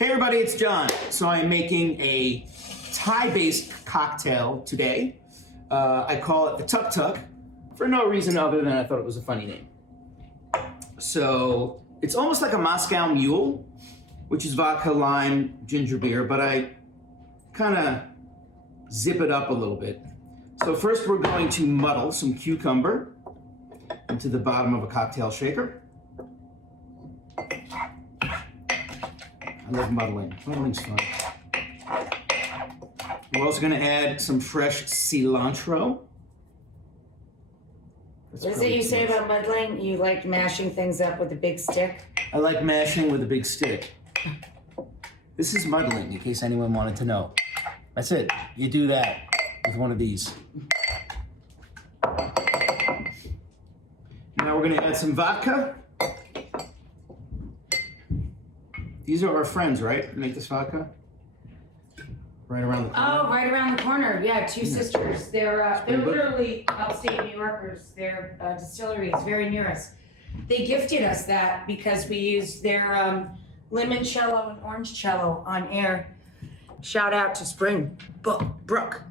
Hey everybody, it's John. So I'm making a Thai-based cocktail today. I call it the Tuk Tuk for no reason other than I thought it was a funny name. So it's almost like a Moscow Mule, which is vodka, lime, ginger beer, but I kind of zip it up a little bit. So first we're going to muddle some cucumber into the bottom of a cocktail shaker. I love muddling. Muddling's fun. We're also going to add some fresh cilantro. What is it you say about muddling? You like mashing things up with a big stick? I like mashing with a big stick. This is muddling, in case anyone wanted to know. That's it. You do that with one of these. Now we're going to add some vodka. These are our friends, right? Who make this vodka? Right around the corner. Oh, right around the corner. Yeah, two sisters. They're literally upstate New Yorkers. Their distillery is very near us. They gifted us that because we used their limoncello and orangecello on air. Shout out to Springbrook.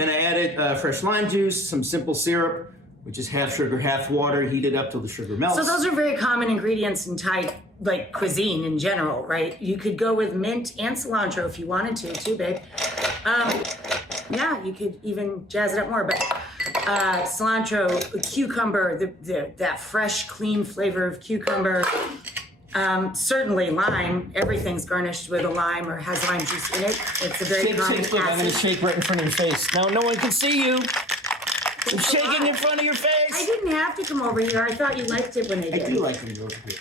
And I added fresh lime juice, some simple syrup, which is half sugar, half water, heated up till the sugar melts. So those are very common ingredients in Thai cuisine in general, right? You could go with mint and cilantro if you wanted to, too, babe. Yeah, you could even jazz it up more, but cilantro, cucumber, that fresh, clean flavor of cucumber. Certainly lime. Everything's garnished with a lime or has lime juice in it. It's a very common acid. I'm going to shake right in front of your face. Now no one can see you. I'm shaking in front of your face. I didn't have to come over here. I thought you liked it when they did. I do like when you're over here.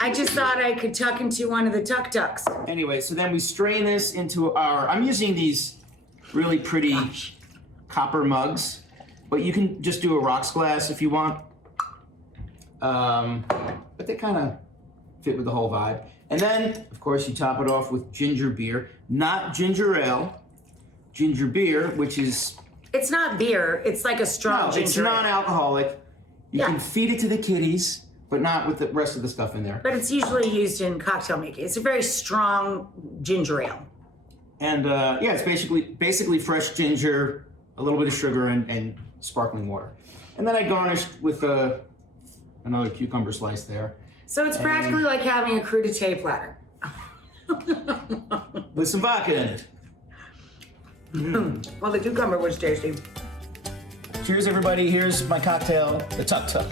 I just thought I could tuck into one of the Tuk Tuks. Anyway, so then we strain this into I'm using these really pretty copper mugs, but you can just do a rocks glass if you want. But they kind of fit with the whole vibe. And then, of course, you top it off with ginger beer, not ginger ale, ginger beer, which is... It's not beer, it's like a strong ginger ale. It's non-alcoholic. You can feed it to the kitties, but not with the rest of the stuff in there. But it's usually used in cocktail making. It's a very strong ginger ale. And yeah, it's basically fresh ginger, a little bit of sugar, and sparkling water. And then I garnished with another cucumber slice there. So it's practically like having a crudité platter. With some vodka in it. Well, the cucumber was tasty. Cheers, everybody. Here's my cocktail, the Tuk Tuk.